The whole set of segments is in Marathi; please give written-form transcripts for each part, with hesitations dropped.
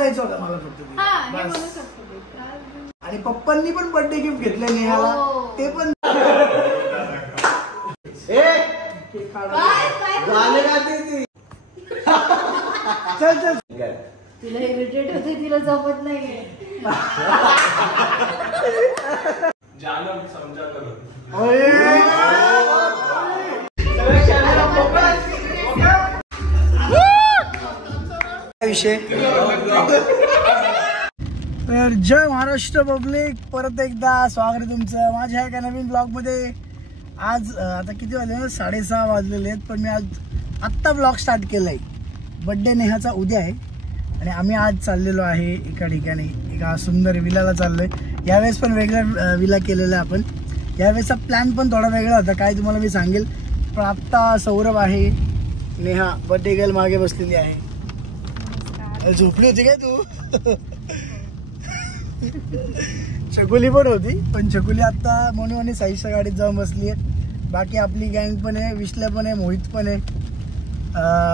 द्यायचं होतं मला फक्त. आणि पप्पांनी पण बर्थडे गिफ्ट घेतलं नेहाला, ते पण चल चल तिला इरिटेट होते, तिला जमत नाहीये. विषय. तर जय महाराष्ट्र पब्लिक, परत एकदा स्वागत आहे तुमचं माझ्या एका नवीन ब्लॉग मध्ये. आज आता किती वाजले, 6:30 वाजलेले आहेत, पण मी आज आत्ता ब्लॉग स्टार्ट केलाय. बड्डे नेहाचा उद्या आहे आणि आम्ही आज चाललेलो आहे एका ठिकाणी, एका सुंदर विलाला चाललोय. यावेळेस पण वेगळा विला केलेला आहे आपण. यावेळेसचा प्लॅन पण थोडा वेगळा होता, काय तुम्हाला मी सांगेल. पण आत्ता सौरभ आहे, नेहा बड्डे गर्ल मागे बसलेली आहे. झोपली होती काय तू? चकुली पण होती, पण चकुली आता म्हणून आणि साईच्या गाडीत जाऊन बसली आहे. बाकी आपली गँग पण आहे, विश्ल्या पण आहे, मोहित पण आहे.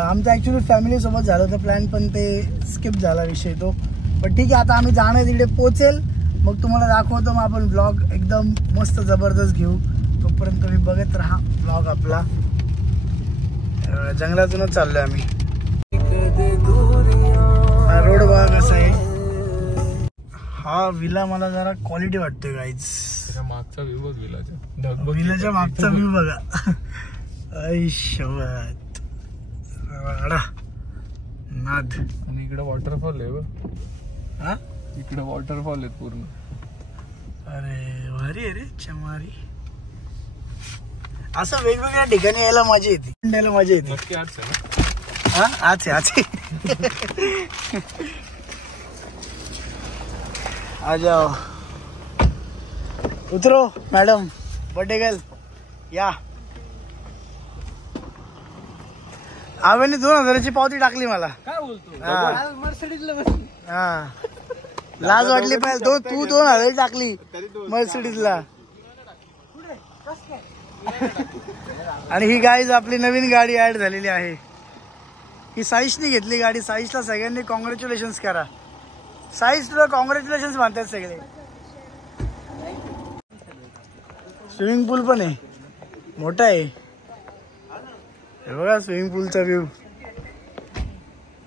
आमचं ॲक्च्युली फॅमिलीसोबत झालं होतं प्लॅन, पण ते स्किप झाला विषय तो. पण ठीक आहे, आता आम्ही जाणं तिकडे पोचेल, मग तुम्हाला दाखवतो. मग आपण ब्लॉग एकदम मस्त जबरदस्त घेऊ. तोपर्यंत तुम्ही बघत राहा ब्लॉग आपला. जंगलातूनच चाललोय आम्ही. रोड बघा कसा आहे. हा विला मला जरा क्वालिटी वाटतोय गाईज. मागचा व्ह्यू बघ, विलाच्या मागचा व्ह्यू बघा. ऐशवत नाद. आणि इकडे वॉटरफॉल आहे बघ. हा, इकडे वॉटरफॉल आहेत पूर्ण. अरे भारी आहे रे चमारी. असं वेगवेगळ्या ठिकाणी यायला मजा येते, यायला मजा येते. नक्की आज आहे ना? हाँ आज है आ जाओ, उतरो मॅडम. बर्थडे गर्ल या. आवेने 2000ची पावती टाकली मला. काय बोलतो? मर्सिडीजला बसली. हा, लाज वाटली पाहिजे. तू 2000 टाकली मर्सिडीजला. आणि ही गाईज आपली नवीन गाडी ऍड झालेली आहे. ही साईशनी घेतली गाडी. साईशला सगळ्यांनी कॉंग्रॅच्युलेशन्स करा. साईश तुला कॉंग्रॅच्युलेशन्स म्हणतात सगळे. स्विमिंग पूल पण आहे, मोठा आहे. हे बघा स्विमिंग पूलचा व्ह्यू.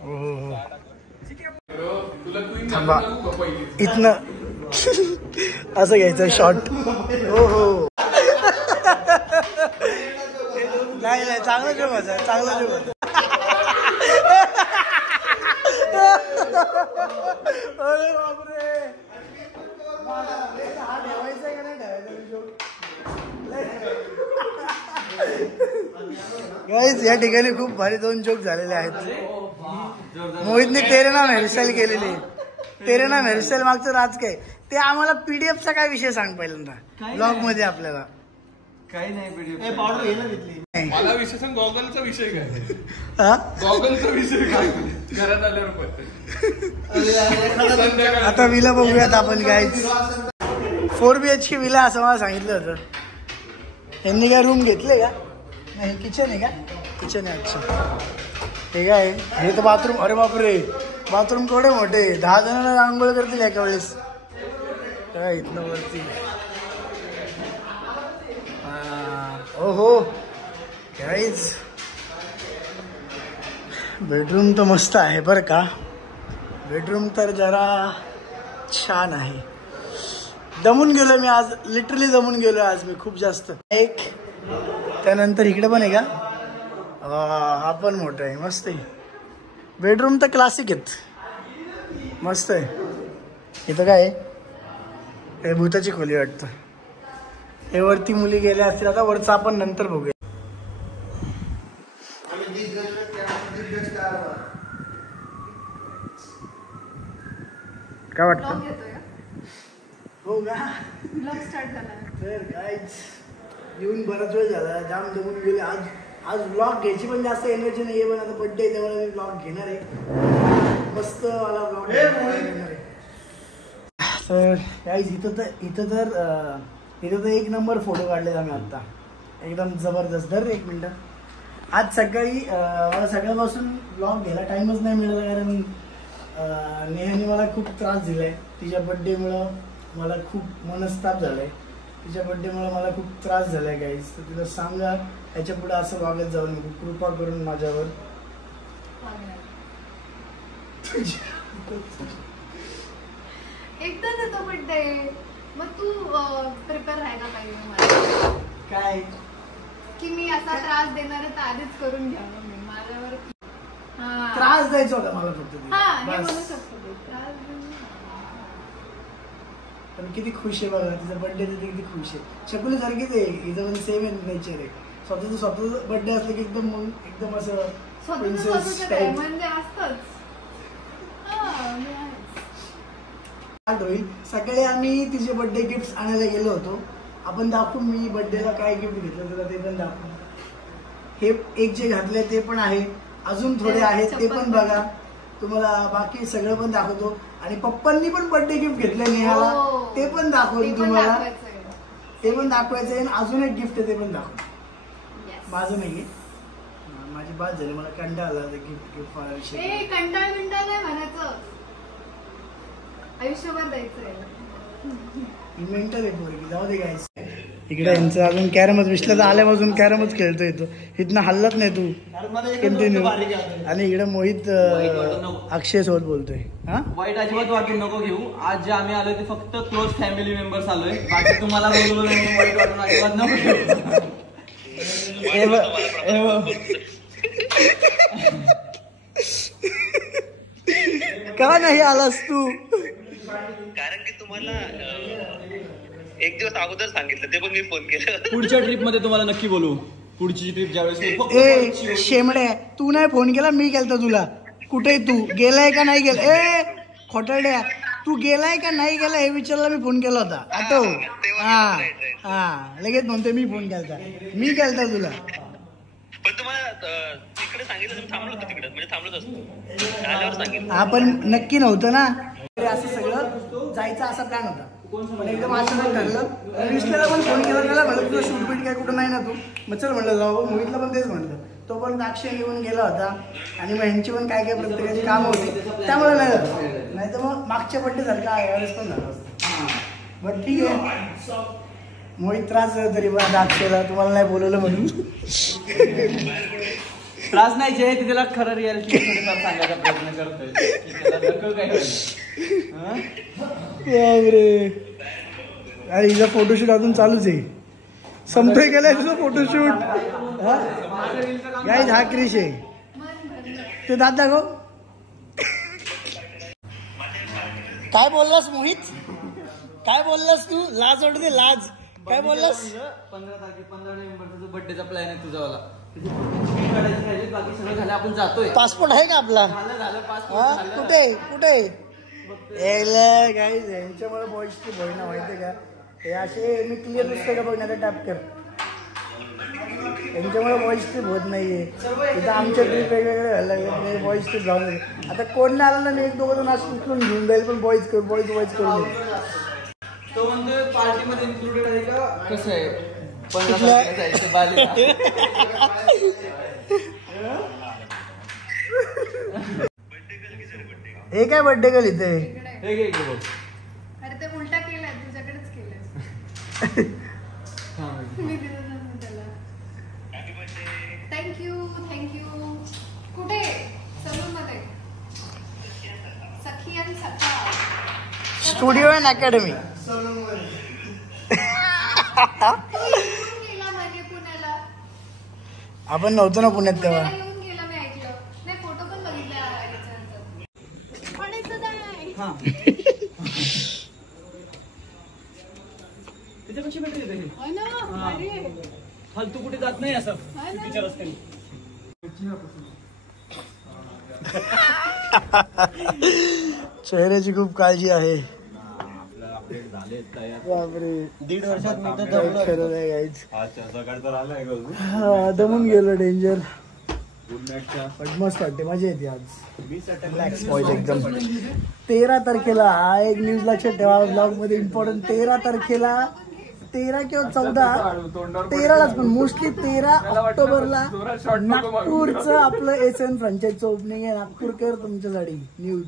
हो थांबा, इथनं असं घ्यायचं शॉट. हो हो नाही नाही, चांगलं जोक आहे, चांगलं जोक आहे. अरे बापरे, हा ठेवायचा का नाही ठेवायचा? गाईज या ठिकाणी खूप भारी 2 जोक झालेले आहेत. मोहितने तेरे नाम हेअरस्टाईल केलेली. तेरे नाम हेअरस्टाईल मागचं राज काय ते आम्हाला पीडीएफचा काय विषय सांग पहिल्यांदा ब्लॉग मध्ये. आपल्याला काही नाही, पीडीएफ पावडर घ्यायला घेतली. मला विषय सांग, गॉगलचा विषय काय? हा, गॉगलचा विषय काय? घरात आल्यावर आता विला बघूयात आपण. गाईज 4 BHK विला असं मला सांगितलं होतं. यांनी काय रूम घेतले का? नाही, किचन आहे का? किचन आहे. अच्छा, हे काय? हे तर बाथरूम. अरे बापरे, बाथरूम केवढे मोठे. 10 जणांना आंघोळ करतील एका वेळेस. काय इथनं वरती. ओहो गाईज, बेडरूम तर मस्त आहे बरं का. बेडरूम तर जरा छान आहे. दमून गेलो मी आज, लिटरली दमून गेलो आज मी खूप जास्त. एक त्यानंतर इकडे पण आहे का? हा पण मोठा आहे, मस्त आहे. बेडरूम तर क्लासिक आहेत, मस्त आहे. इथं काय आहे? हे भूताची खोली वाटतं. हे वरती मुली गेल्या असतील, आता वरचा आपण नंतर बघूया. काय वाटतं? हो का? तर गाईज येऊन बराच वेळ झाला, जाम जमून गेले. आज ब्लॉग घ्यायची पण जास्त एनर्जी नाही आहे, पण आता बड्डे आहे तेव्हा मी ब्लॉग घेणार आहे. मस्त वाला ब्लॉग घेणार आहे. तर गाईज इथं तर 1 नंबर फोटो काढले आम्ही आत्ता, एकदम जबरदस्त. धर 1 मिनटं. आज सकाळी मला सकाळपासून ब्लॉग घ्यायला टाईमच नाही मिळाला, कारण नेहाने मला खूप त्रास दिलाय. तिच्या बड्डेमुळं मला खूप मनस्ताप झालाय. तिच्या बड्डेमुळं मला खूप त्रास झालाय गाईज. तर तिला सांगा याच्या पुढे असं वागत जाऊ नको, कृपा करून माझ्यावर. एकदाच येतो बड्डे, मग तू प्रिपेअर राहायला पाहिजे मला. काय की मी असा त्रास देणार आहे तर आधीच करून घ्यावं मी माझ्यावर. त्रास द्यायचा होता मला फक्त तिला. हा हे बस. म्हणू शकतो ते त्रास देऊन. पण किती खुश आहे बघा, तिचा बर्थडे किती खुश आहे. शकुली सारखीच आहे, हिचं पण सेम नेचर आहे. स्वतःचा बर्थडे असलं की एकदम असं स्वतःच काय म्हणजे असतच. होईल. सकाळी आम्ही तिचे बर्थडे गिफ्ट आणायला गेलो होतो. आपण दाखवू मी बर्थडेला काय गिफ्ट घेतलं तुला ते पण दाखवू. हे एक जे घातले ते पण आहे, अजून थोडे आहेत ते पण बघा. तुम्हाला बाकी सगळं पण दाखवतो. आणि पप्पांनी पण बर्थडे गिफ्ट घेतलं नेहाला, ते पण दाखवतो तुम्हाला. ते पण दाखवायचं आहे. अजून एक गिफ्ट आहे ते पण दाखवतो. माझं नाहीये, माझी बात झाली. मला कंटाळा आला गिफ्ट विषय. कंटाळ नाही म्हणायचं, आयुष्यभर द्यायचंय. मेंटल आहे पोरगी, जाऊ दे गाईस. इकडे यांचं अजून कॅरमच विश्लेषण आल्यापासून कॅरमच खेळतो येतो. इथनं हल्लत नाही तू कंटिन्यू. आणि इकडे मोहित अक्षय सोबत बोलतोय. हा वाईट अजिबात वाटून नको घेऊ. आज जे आम्ही आलोय ते फक्त क्लोज फॅमिली मेंबर्स आलोय. बाकी तुम्हाला बोललो नाही, वाईट वाटून अजिबात नको घेऊ. का नाही आलास तू? कारण की तुम्हाला एक दिवस अगोदर सांगितलं, ते पण मी फोन केलं. पुढच्या ट्रिप मध्ये तुम्हाला नक्की बोलू. पुढची ट्रिप ज्यावेळेस. ए शेमडे, तू नाही फोन केला, मी केलता तुला. कुठे तू गेलाय का नाही गेला? ए खोटारड्या, तू गेलाय का नाही गेला हे विचारला मी फोन केला होता. आठव? हा लगेच म्हणते मी फोन केलता, मी केलता तुला. पण तुम्हाला तिकडे सांगितलं, तुम्ही थांबलो होतो तिकडे, म्हणजे थांबलोच असतो. आल्यावर सांगितलं. आपण नक्की नव्हतं ना. असं सगळं जायचं असा प्लॅन होता. पण एकदम असं ठरलं. विश्लेला पण फोन केला, त्याला म्हणलं तुला शूट बीट काय कुठं नाही ना तू. मग चल म्हणलं जाऊ. मोहितला पण तेच म्हणलं. तो पण अक्षय निघून गेला होता. आणि मग ह्यांची पण काय प्रत्येकाची कामं होती, त्यामुळे नाही झालं. नाही तर मग मागच्या बड्डे सारखा यावेळेस पण झालं असतं. बट ठीक आहे, मोहित त्रास झाला तरी पण अक्षयला तुम्हाला नाही बोलवलं म्हणून. त्रास नाही जे आहे त्याला खरं रियालिटी सांगायचा प्रयत्न करतोय. अरे हिचा फोटोशूट अजून चालूच आहे. संपय गेलाय तुझं फोटोशूट. गाईज हा क्रिश आहे. ते दात दाखव. काय बोललास मोहित? काय बोललास तू? लाज वाटू दे, लाज. काय बोललास? 15 नोव्हेंबरचा बर्थडेचा प्लॅन आहे तुझावाला. बाकी सगळं झालं, आपण जातोय. पासपोर्ट आहे का आपला? झालं पासपोर्ट. कुठे कुठे? गाईज यांच्यामुळे बॉईजची बहिणा माहिती का? हे असे मी क्लिअर दिसतंय का बघ, टॅप कर. यांच्यामुळे बॉईज ट्रिप होत नाहीये. इथं आमच्या ट्रिप वेगवेगळे व्हायला लागले, बॉईज ट्रिप जाऊन नाही. आता कोण नाही आला ना, मी 1-2 जण असं उचलून घेऊन जाईल, पण बॉईज करून तो म्हणतोय पार्टीमध्ये इन्क्लुडेड आहे का? कसं आहे 15 जायचं बालीला. हे काय बर्थडे गर्ल इथे? अरे ते उलटा केलाय, तुझ्याकडेच केलंय. मी दिलं नव्हतं त्याला. थँक्यू. कुठे? सलून मध्ये. सखी आणि सखा स्टुडिओ अँड अकॅडमी. गेला म्हणजे पुण्याला. आपण नव्हतो ना पुण्यात तेव्हा. येऊन गेला, मी ऐकलं नाही. फोटो पण बघितला याच्यानंतर. त्याच्यापेक्षा भेटेल फालतू कुठे जात नाही असं चुकीच्या रस्त्याने. चेहऱ्याची खूप काळजी आहे. बापरे 1.5 वर्षात मी तर खरं नाही गाईज. दमून गेलो, डेंजर. पण मस्त वाटते, मजा येते आज. एकदम 13 तारखेला हा एक न्यूज लक्षात ठेवा ब्लॉग मध्ये इम्पॉर्टंट. 13 तारखेला 13 किंवा 14, 13लाच पण मोस्टली 13 ऑक्टोबरला नागपूरचं आपलं एसएन फ्रँचायझचं ओपनिंग आहे. नागपूरकर तुमच्यासाठी न्यूज.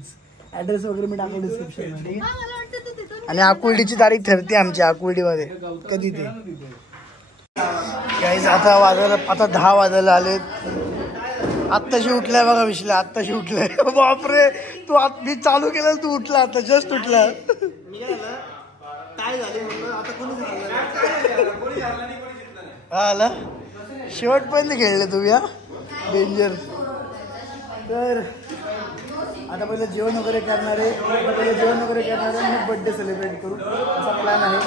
ऍड्रेस वगैरे मी टाकू डिस्क्रिप्शन मध्ये. हा, मला वाटतं तू तिथून आणि आकुर्डीची तारीख ठरते आमची आकुर्डीमध्ये कधी ते. गाईज आता 10 वाजायला आलेत. आत्ताशी उठलाय बघा विश्ले, आत्ताशी उठलाय. बापरे तू मी चालू केलं तू उठला आता, जस्ट उठला. आला शेवटपर्यंत खेळले तुम्ही हा डेंजर. तर आता पहिलं जेवण वगैरे करणार आहे, मग बर्थडे सेलिब्रेट करू असा प्लॅन आहे.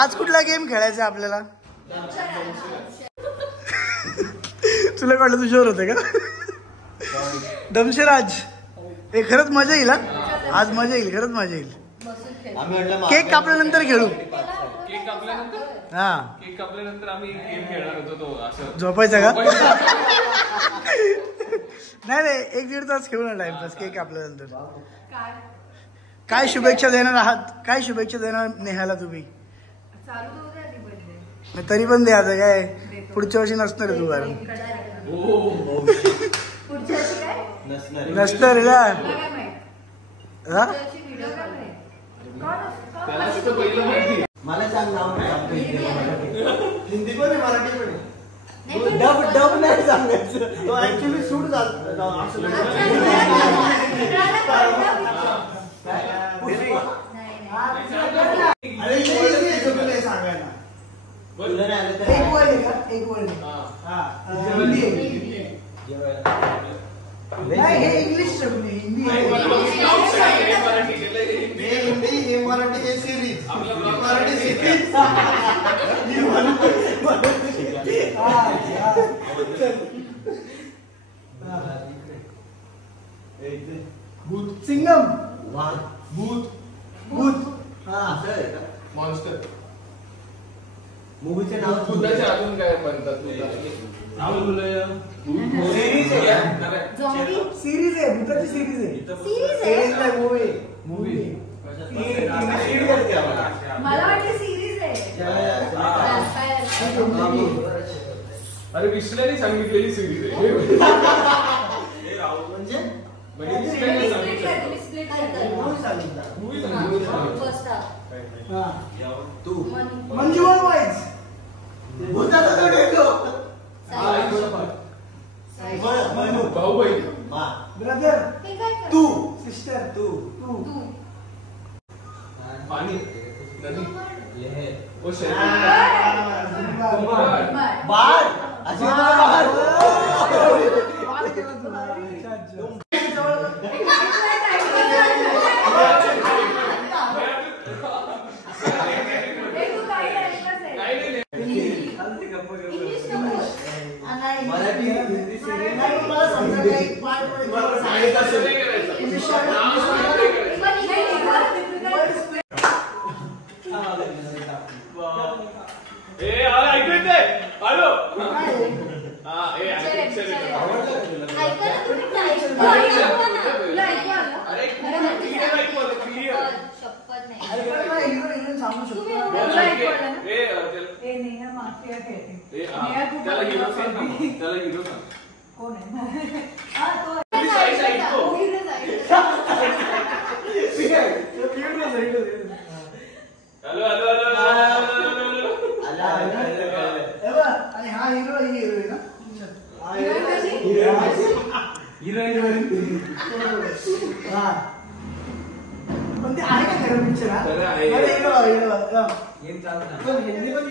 आज कुठला गेम खेळायचा आपल्याला? तुला वाटलं तुझ्यावर होते का? दमशेराज हे खरंच मजा येईल हा, आज मजा येईल, खरंच मजा येईल. केक कापल्यानंतर खेळू. केक कापल्यानंतर हा केक कापल्यानंतर आम्ही गेम खेळणार होतो तो असं झोपायचा का? नाही 1-1.5 तास खेळू ना टाइमपास केक कापल्यानंतर. काय शुभेच्छा देणार आहात, काय शुभेच्छा देणार नेहाला तुम्ही? तरी पण द्या आता काय पुढच्या वर्षी नसणार आहे तू कारण नसणार आहे ना. मला सांग नाव काय? हिंदी पण मराठी पण डब नाही सांगायचं, तो ऍक्च्युली सूट सांगायला. एक वर्ड हे इंग्लिश हिंदी हे मराठी हे सिरीज मराठी सिरीज. भूत सिंगम भूत भूत मॉन्स्टर. मूवीचे नाव भूताचे अजून काय म्हणतात? सिरीज आहे, भूताची सिरीज आहे. मूवी मला वाटतं सिरीज आहे. अरे विश्लेनी सांगितलेली सिरीज आहे म्हणजे तू मंजू वाईज भूताचा तो डेको भाऊ बहीण ब्रदर तू सिस्टर तू पाणी नदी लहर ओशन बाळ अशी बाळ मराठी हिंदी सिरीज मला समजा काही सांगू शकतो. त्याला हिरो सांग. कोण आणि हा हिरो ही हिरोईन ना पण ते आहे का खरं पिक्चर? हिंदी पण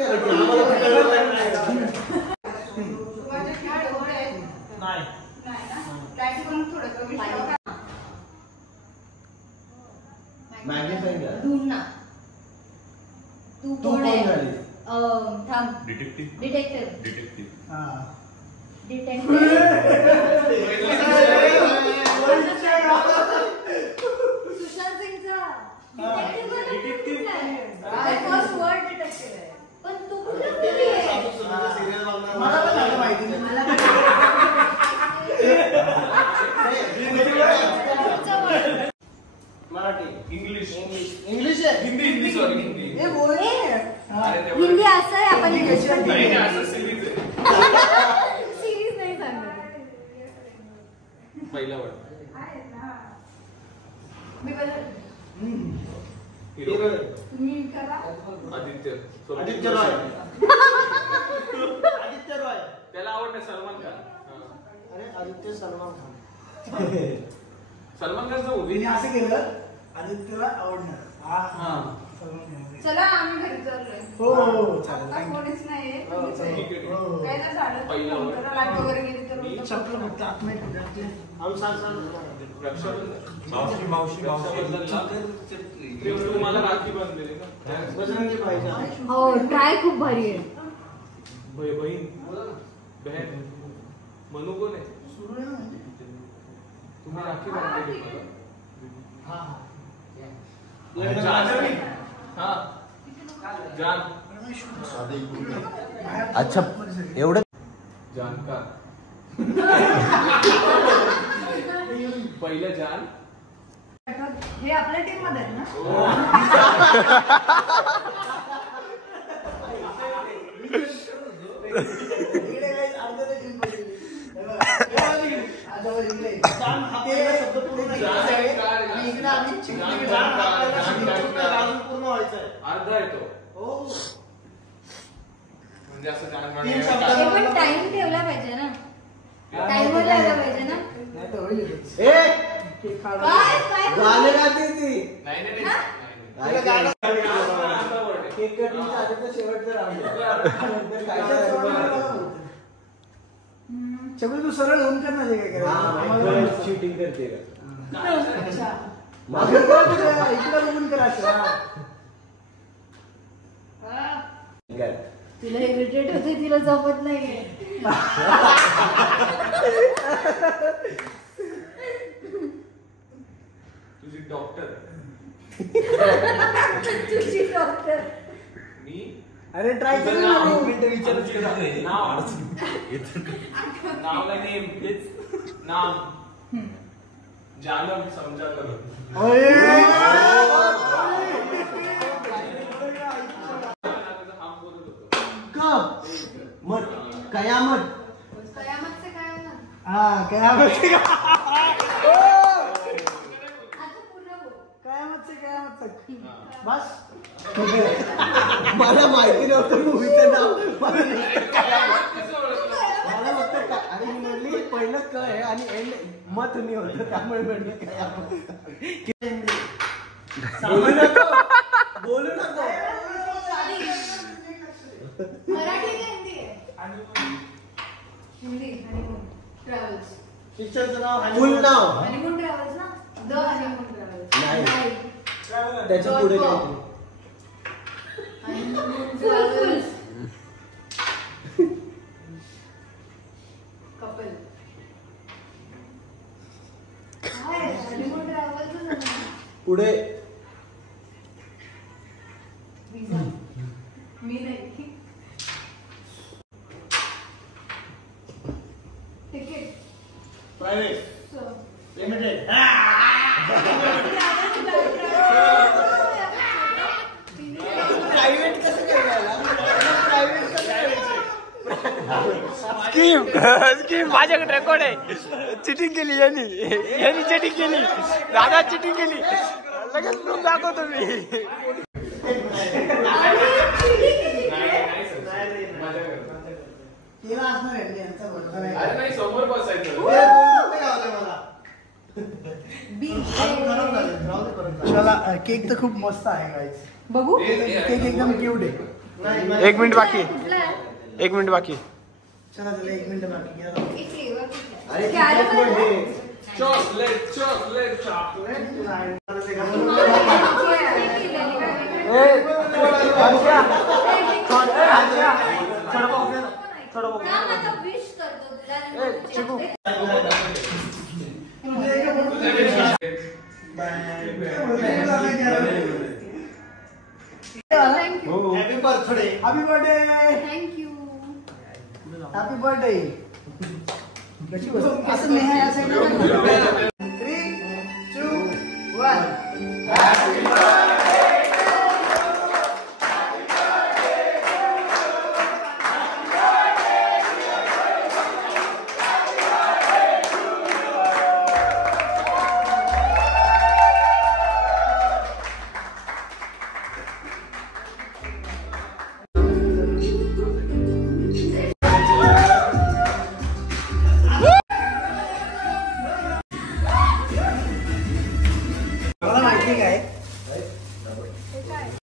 तू कोण आहे? थांब. डिटेक्टिव्ह. सुशांत सिंगचा डिटेक्टिव्ह फर्स्ट वर्ड डिटेक्टिव्ह आहे. पण तू कुठे आहे? मला पण नाही माहिती. मराठी इंग्लिश आहे हिंदी सॉरी हिंदी. हे बोलले हिंदी असं आहे आपण नाही असं सिरीज आहे. सिरीज नाही सांगत. पहिला वर्ड मी बोलले हिरो तुम्ही करा. आदित्य आदित्य रॉय. आदित्य रॉय. त्याला आवडतं सलमान खान. अरे आदित्य सलमान खान. सलमान खानचा मूवी तिने असं केलं आदित्यला आवडणार. हा सलमान खान. चला आम्ही घरी चाललोय. हो चालेल. आता कोणीच नाहीये. तुम्हीच आहे. ठीक आहे. काय नाही झालं पहिला फोन करा, लाईट वगैरे गेली तर मी मग चपलं फक्त आतमध्ये ठेवलं. तुम्हाला राखी बांधलेली का? बजरंगी भाईजान. हो ट्राय खूप भारी आहे. बहीण बहन मनू कोण आहे? सुरू आहे ना म्हणजे. तुम्ही राखी बांधलेली मला? हा हा जान. अच्छा एवढं जान का पहिलं जान. हे आपल्या टीम मध्ये आहे ना. इकडे काही अर्ध्याला टीम पडलेली. हे बघा. आता वर इकडे. ते शब्द पूर्ण नाही. आणि इकडे आम्ही चिकटी पूर्ण व्हायचंय. अर्धा येतो हो. म्हणजे असं जान तीन म्हणून शब्द. हे पण टाइम ठेवला पाहिजे ना. टाइमवर यायला पाहिजे ना. नाही तर होईल. ए केक काढा. काय गाणे गाते ती. नाही नाही हा? नाही. तुला गाणं केक कटिंगचा आधीचा शेवटचा राऊंड. सगळं तू सरळ होऊन कर ना जे काय करायचं. शूटिंग करते का? अच्छा. मागे कर तुझ्या, इकडे बघून कर असं. काय? तिला इरिटेट होते, तिला जमत नाहीये. तुझी डॉक्टर तुझी डॉक्टर. मी अरे ट्राय कर ना. नाव का नेम नाम जानम समजा करो. मत कयामत. कयामतचे काय होणार? हा कयामतचे आता पूर्ण बोल. कयामतचे कयामत तक. बस. मला माहिती नव्हतं मूवीचं नाव. मला फक्त आणि मी म्हणली पहिलं क आहे आणि एंड मत मी होतं त्यामुळे म्हणली कयामत. बोलू नको. मराठी की हिंदी आहे? हिंदी. Honeymoon travels. पिक्चरचं नाव फुल नाव हनीमून ट्रॅव्हल्स ना. The honeymoon travels. नाही. त्याच्या पुढे काय हनीमून ट्रॅव्हल्स. कपल. काय हनीमून ट्रॅव्हल्सच आहे. पुढे विजा. मी नाही. तिकीट. Private limited. प्रायव्हेट कसं करायला? प्रायव्हेट कसं करायचं? स्कीम माझ्याकडे रेकॉर्ड आहे. चिटिंग केली यांनी चिटिंग केली. दादा चिटिंग केली. लगेच प्रूफ दाखवतो मी. केला असणार आहे यांचा भरोसा नाही. अरे नाही समोर बसायचं. चला केक तर खूप मस्त आहे गाईस. बघू. केक एकदम क्यूट आहे. एक मिनिट बाकी. कुठला आहे? एक मिनिट बाकी. चला चला 1 मिनिट बाकी घ्या. एक flavor किती? अरे काय किती birthday? Chocolate chocolate chocolate. Wish करतो तुला. Thank you. Happy birthday. Happy birthday. Thank you. Happy birthday. कशी बस असं नेहा या साईडला